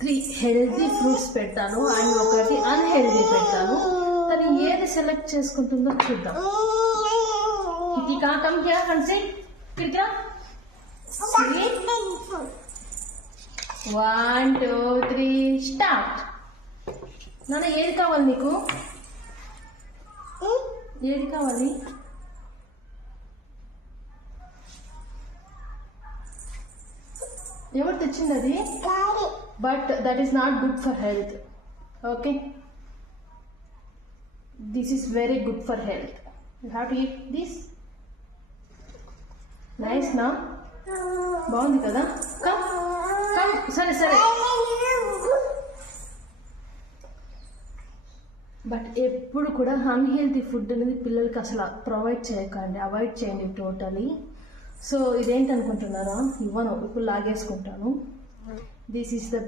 3 healthy fruits పెడతాను and ఒకటి unhealthy పెడతాను. తను ఏది సెలెక్ట్ చేసుకుంటుందో చూద్దాం. కమ్ హియర్ హన్సీ, ఇక్కడికి రా. 1 2 3 స్టార్ట్. నాన్న ఏది కావాలి నీకు? ఏది కావాలి? ఎవరు తెచ్చింది అది? But that is not good for health. Okay, this is very good for health. You have to eat this. Nice నా? బాగుంది కదా? Come come. సరే సరే, బట్ ఎప్పుడు కూడా అన్హెల్తీ ఫుడ్ అనేది పిల్లలకి అసలు ప్రొవైడ్ చేయకండి, అవాయిడ్ చేయండి టోటలీ. సో ఇదేంటి అనుకుంటున్నారా? ఇవ్వను, ఇప్పుడు లాగేసుకుంటాను. This is the